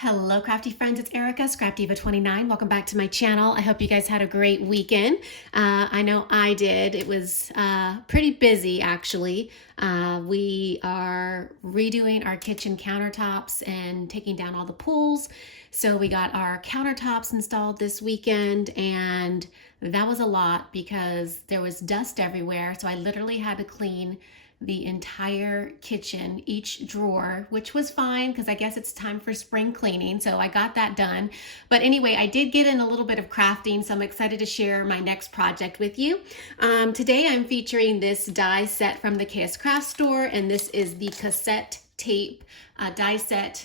Hello crafty friends, it's Erica, Scrap Diva 29. Welcome back to my channel. I hope you guys had a great weekend. I know I did. It was pretty busy actually. We are redoing our kitchen countertops and taking down all the pulls. So we got our countertops installed this weekend, and that was a lot because there was dust everywhere. So I literally had to clean the entire kitchen, each drawer, which was fine because I guess it's time for spring cleaning. So I got that done. But anyway, I did get in a little bit of crafting, so I'm excited to share my next project with you. Today I'm featuring this die set from the Craft store, and this is the cassette tape die set.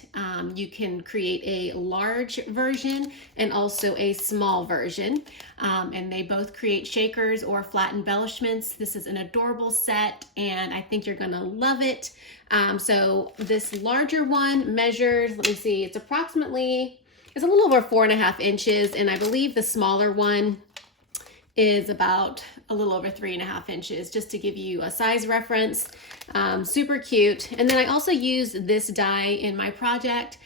You can create a large version and also a small version, and they both create shakers or flat embellishments. This is an adorable set and I think you're gonna love it. So this larger one measures, let me see, it's a little over 4.5 inches, and I believe the smaller one is about a little over 3.5 inches, just to give you a size reference. Super cute. And then I also used this die in my project.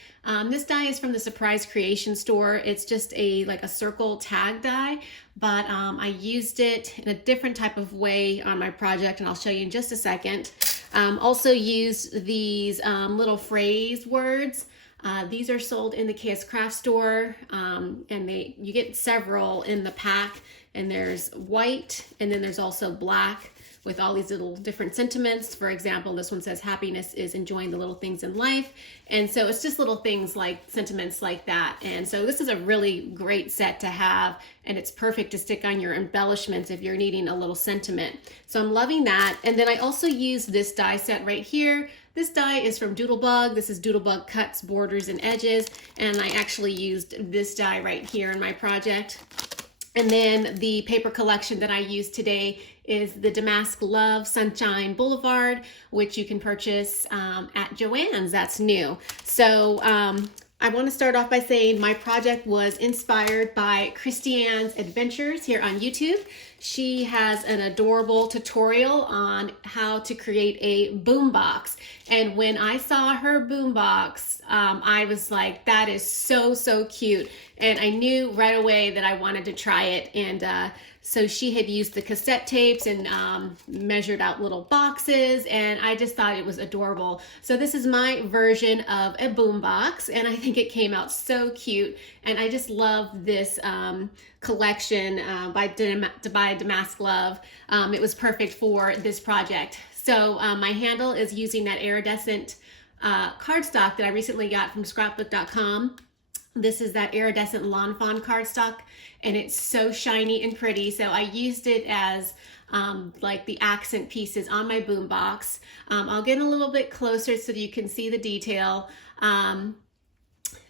This die is from the Surprise Creation store. It's just like a circle tag die, but I used it in a different type of way on my project, and I'll show you in just a second. Also used these little phrase words. These are sold in the Craft store, and you get several in the pack, and there's white and then there's also black with all these little different sentiments. For example, this one says happiness is enjoying the little things in life. And so it's just little things like sentiments like that. And so this is a really great set to have, and it's perfect to stick on your embellishments if you're needing a little sentiment. So I'm loving that. And then I also used this die set right here. This die is from Doodlebug. This is Doodlebug Cuts, Borders, and Edges. And I actually used this die right here in my project. And then the paper collection that I used today is the Damask Love Sunshine Boulevard, which you can purchase at JoAnn's. That's new. So I want to start off by saying my project was inspired by Kristianne's adventures here on YouTube. She has an adorable tutorial on how to create a boombox. And when I saw her boombox, I was like, that is so, so cute. And I knew right away that I wanted to try it. And so she had used the cassette tapes and measured out little boxes, and I just thought it was adorable. So this is my version of a boombox, and I think it came out so cute. And I just love this collection by Damask Love. It was perfect for this project. So my handle is using that iridescent cardstock that I recently got from scrapbook.com. This is that iridescent lawn fawn cardstock, and it's so shiny and pretty. So I used it as like the accent pieces on my boombox. I'll get a little bit closer so that you can see the detail.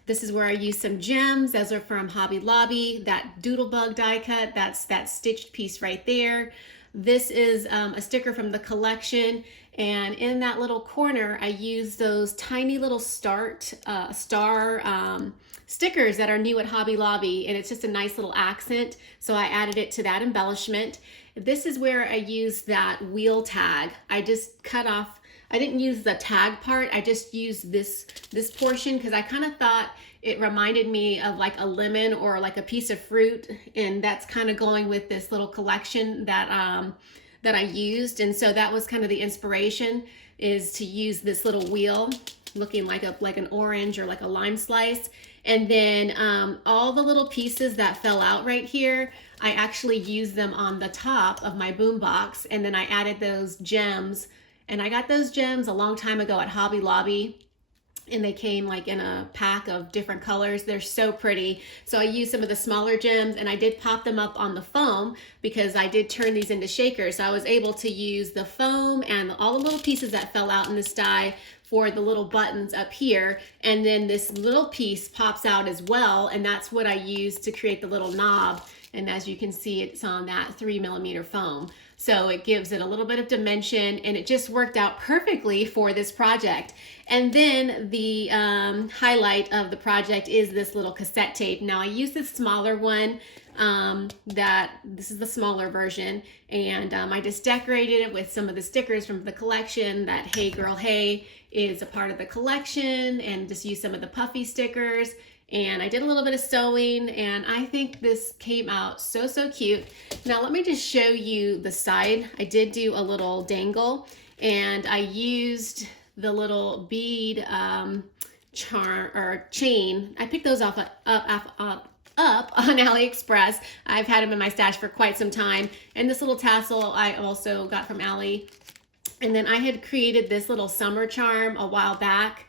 This is where I used some gems. Those are from Hobby Lobby. That Doodlebug die cut, that's that stitched piece right there. This is a sticker from the collection, and in that little corner I used those tiny little star stickers that are new at Hobby Lobby, and it's just a nice little accent, so I added it to that embellishment. This is where I used that wheel tag. I just cut off, I didn't use the tag part, I just used this portion because I kind of thought it reminded me of like a lemon or like a piece of fruit, and that's kind of going with this little collection that I used. And so that was kind of the inspiration, is to use this little wheel looking like an orange or like a lime slice. And then all the little pieces that fell out right here, I actually used them on the top of my boombox, and then I added those gems. And I got those gems a long time ago at Hobby Lobby, and they came like in a pack of different colors. They're so pretty. So I used some of the smaller gems, and I did pop them up on the foam because I did turn these into shakers. So I was able to use the foam and all the little pieces that fell out in this die for the little buttons up here. And then this little piece pops out as well, and that's what I used to create the little knob. And as you can see, it's on that 3mm foam. So it gives it a little bit of dimension, and it just worked out perfectly for this project. And then the highlight of the project is this little cassette tape. Now I use this smaller one, this is the smaller version, and I just decorated it with some of the stickers from the collection. That Hey Girl Hey is a part of the collection, and just use some of the puffy stickers. And I did a little bit of sewing, and I think this came out so cute. Now let me just show you the side. I did do a little dangle, and I used the little bead chain. I picked those up on AliExpress. I've had them in my stash for quite some time. And this little tassel I also got from Ali. And then I had created this little summer charm a while back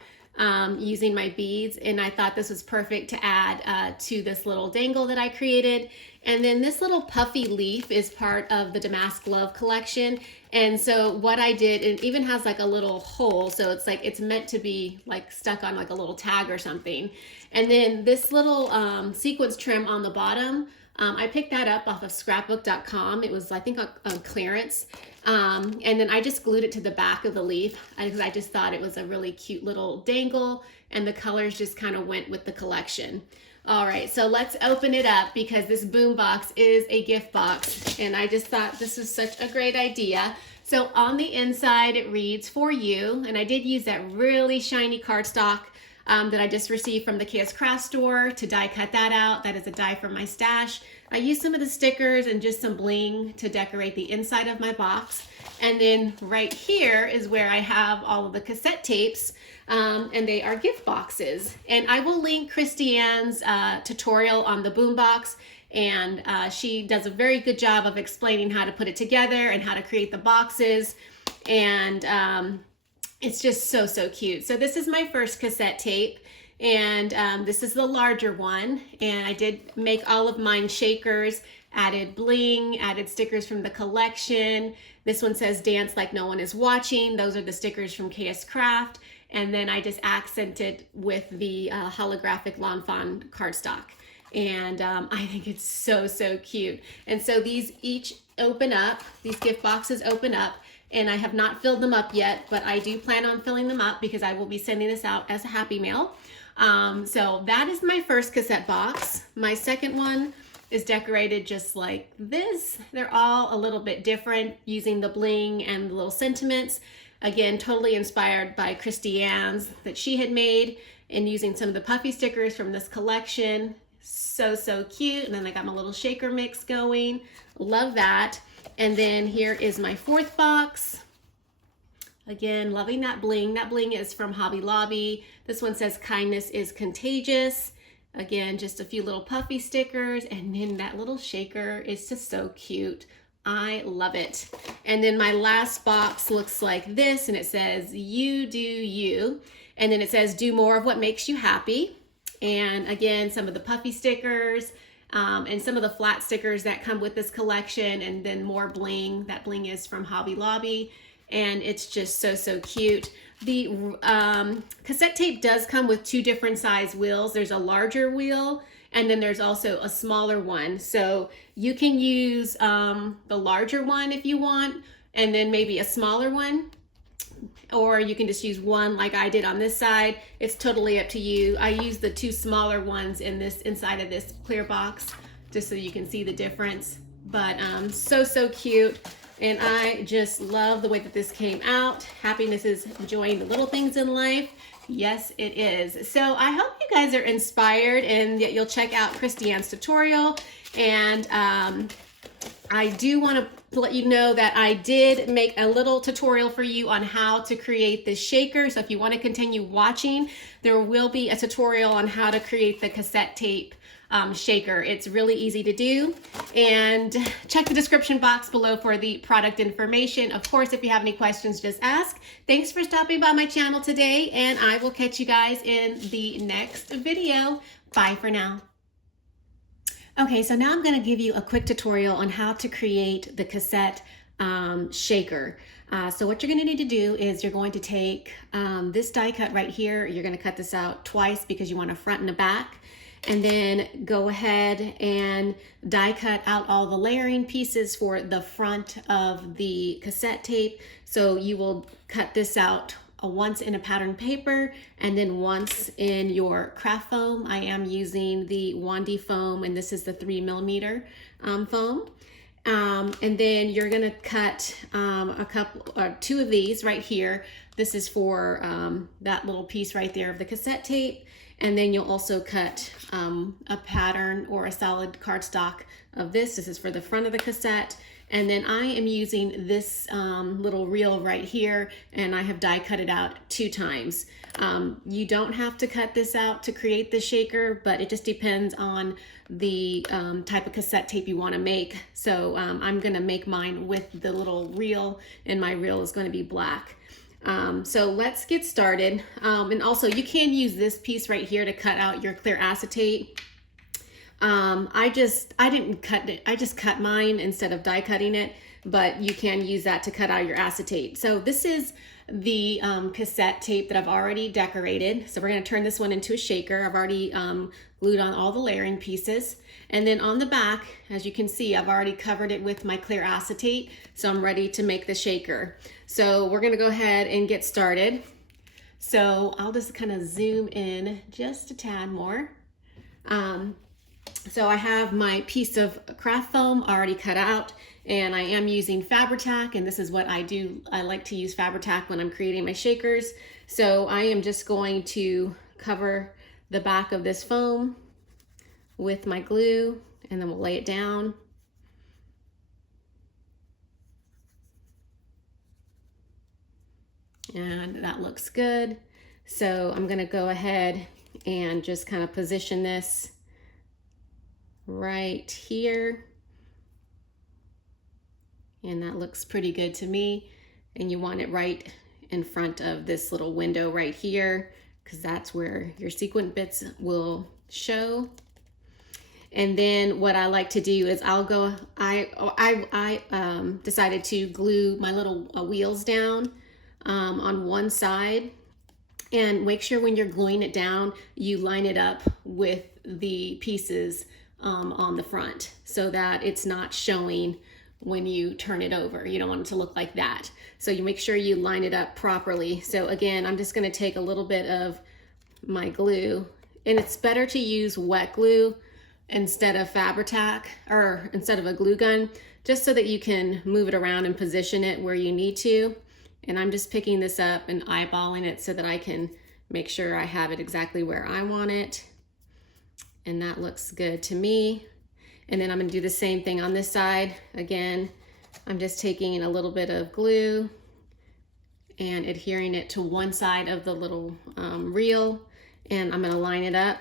using my beads, and I thought this was perfect to add to this little dangle that I created. And then this little puffy leaf is part of the Damask Love collection. And so what I did, it even has like a little hole, so it's like it's meant to be like stuck on like a little tag or something. And then this little sequence trim on the bottom, I picked that up off of scrapbook.com. It was, I think, on clearance. And then I just glued it to the back of the leaf because I just thought it was a really cute little dangle, and the colors just kind of went with the collection. All right, so let's open it up because this boom box is a gift box, and I just thought this was such a great idea. So on the inside it reads, "For you," and I did use that really shiny cardstock that I just received from the KS Craft Store to die cut that out. That is a die from my stash. I used some of the stickers and just some bling to decorate the inside of my box. And then right here is where I have all of the cassette tapes, and they are gift boxes. And I will link Kristianne's tutorial on the boombox, and she does a very good job of explaining how to put it together and how to create the boxes. And it's just so cute. So this is my first cassette tape, and this is the larger one. And I did make all of mine shakers, added bling, added stickers from the collection. This one says "Dance Like No One Is Watching." Those are the stickers from KS Craft. And then I just accented with the holographic Lawn Fawn cardstock. And I think it's so cute. And so these each open up, these gift boxes open up, and I have not filled them up yet, but I do plan on filling them up because I will be sending this out as a Happy Mail. So that is my first cassette box. My second one is decorated just like this. They're all a little bit different, using the bling and the little sentiments. Again, totally inspired by Kristianne's that she had made, and using some of the puffy stickers from this collection. So cute. And then I got my little shaker mix going. Love that. And then here is my fourth box. Again, loving that bling. That bling is from Hobby Lobby. This one says "Kindness is Contagious." Again, just a few little puffy stickers. And then that little shaker is just so cute. I love it. And then my last box looks like this, and it says "You Do You." And then it says "Do more of what makes you happy." And again, some of the puffy stickers, and some of the flat stickers that come with this collection, and then more bling. That bling is from Hobby Lobby, and it's just so cute. The cassette tape does come with two different size wheels. There's a larger wheel, and then there's also a smaller one. So you can use the larger one if you want, and then maybe a smaller one. Or you can just use one like I did on this side. It's totally up to you. I use the two smaller ones in this inside of this clear box just so you can see the difference. But so cute. And I just love the way that this came out. Happiness is enjoying the little things in life. Yes, it is. So I hope you guys are inspired and that you'll check out Kristianne's tutorial. And I do want to let you know that I did make a little tutorial for you on how to create this shaker. So if you want to continue watching, there will be a tutorial on how to create the cassette tape shaker. It's really easy to do. And check the description box below for the product information. Of course, if you have any questions, just ask. Thanks for stopping by my channel today, and I will catch you guys in the next video. Bye for now. Okay, so now I'm going to give you a quick tutorial on how to create the cassette shaker. So what you're going to need to do is you're going to take this die cut right here. You're going to cut this out twice because you want a front and a back. and then go ahead and die cut out all the layering pieces for the front of the cassette tape. So you will cut this out once in a pattern paper and then once in your craft foam. I am using the Wandy foam, and this is the 3mm foam. And then you're gonna cut two of these right here. This is for that little piece right there of the cassette tape. And then you'll also cut a pattern or a solid cardstock of this. This is for the front of the cassette. And then I am using this little reel right here, and I have die cut it out 2 times. You don't have to cut this out to create the shaker, but it just depends on the type of cassette tape you want to make. So I'm going to make mine with the little reel, and my reel is going to be black. So let's get started. And also you can use this piece right here to cut out your clear acetate. I didn't cut it. I just cut mine instead of die cutting it, but you can use that to cut out your acetate. So this is the cassette tape that I've already decorated. So we're going to turn this one into a shaker. I've already glued on all the layering pieces. And then on the back, as you can see, I've already covered it with my clear acetate. So I'm ready to make the shaker. So we're going to go ahead and get started. So I'll just kind of zoom in just a tad more. So I have my piece of craft foam already cut out, and I am using Fabri-Tac, and this is what I do. I like to use Fabri-Tac when I'm creating my shakers. So I am just going to cover the back of this foam with my glue, and then we'll lay it down. And that looks good. So I'm gonna go ahead and just kind of position this right here, and that looks pretty good to me. And you want it right in front of this little window right here, because that's where your sequin bits will show. And then what I like to do is I decided to glue my little wheels down on one side, and make sure when you're gluing it down you line it up with the pieces on the front, so that it's not showing when you turn it over. You don't want it to look like that. So you make sure you line it up properly. So again, I'm just going to take a little bit of my glue, and it's better to use wet glue instead of Fabri-Tac, or instead of a glue gun, just so that you can move it around and position it where you need to. And I'm just picking this up and eyeballing it so that I can make sure I have it exactly where I want it. And that looks good to me. And then I'm gonna do the same thing on this side. Again, I'm just taking a little bit of glue and adhering it to one side of the little reel. And I'm gonna line it up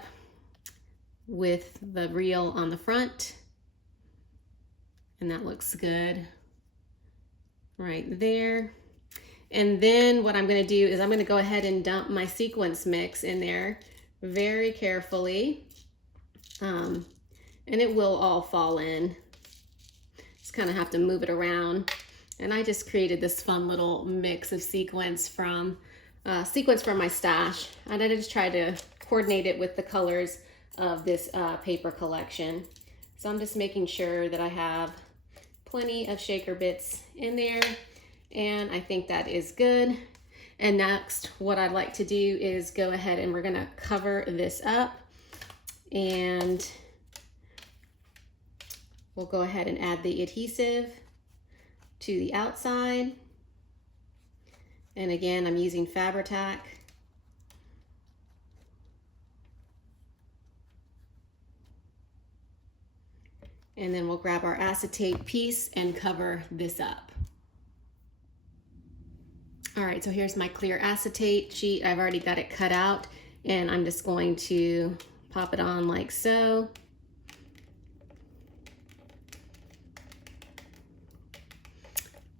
with the reel on the front. And that looks good right there. And then what I'm gonna do is I'm gonna go ahead and dump my sequence mix in there very carefully. And it will all fall in. Just kind of have to move it around. And I just created this fun little mix of sequins from my stash. And I just tried to coordinate it with the colors of this paper collection. So I'm just making sure that I have plenty of shaker bits in there. And I think that is good. And next, what I'd like to do is go ahead and we're gonna cover this up. And we'll go ahead and add the adhesive to the outside. And again, I'm using Fabri-Tac. And then we'll grab our acetate piece and cover this up. All right, so here's my clear acetate sheet. I've already got it cut out, and I'm just going to pop it on like so.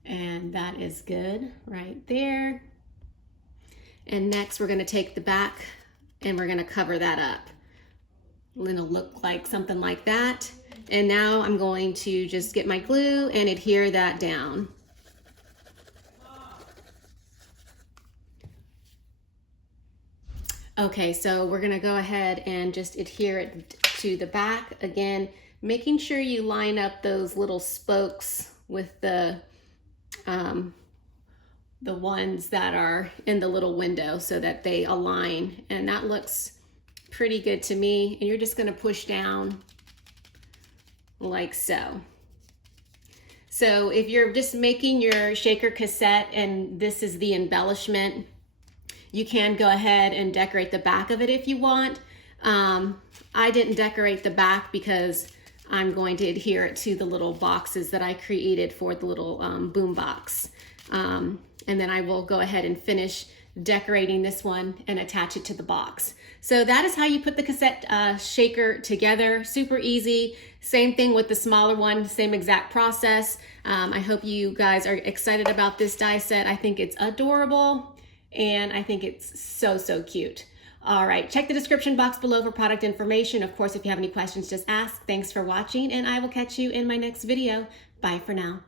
And that is good right there. And next we're gonna take the back and we're gonna cover that up. It'll look like something like that. And now I'm going to just get my glue and adhere that down. Okay, so we're gonna go ahead and just adhere it to the back. Again, making sure you line up those little spokes with the ones that are in the little window so that they align, and that looks pretty good to me. And you're just gonna push down like so. So if you're just making your shaker cassette and this is the embellishment, you can go ahead and decorate the back of it if you want. I didn't decorate the back because I'm going to adhere it to the little boxes that I created for the little boom box. And then I will go ahead and finish decorating this one and attach it to the box. So that is how you put the cassette shaker together. Super easy. Same thing with the smaller one, same exact process. I hope you guys are excited about this die set. I think it's adorable. And I think it's so, so cute. All right, check the description box below for product information. Of course, if you have any questions, just ask. Thanks for watching, and I will catch you in my next video. Bye for now.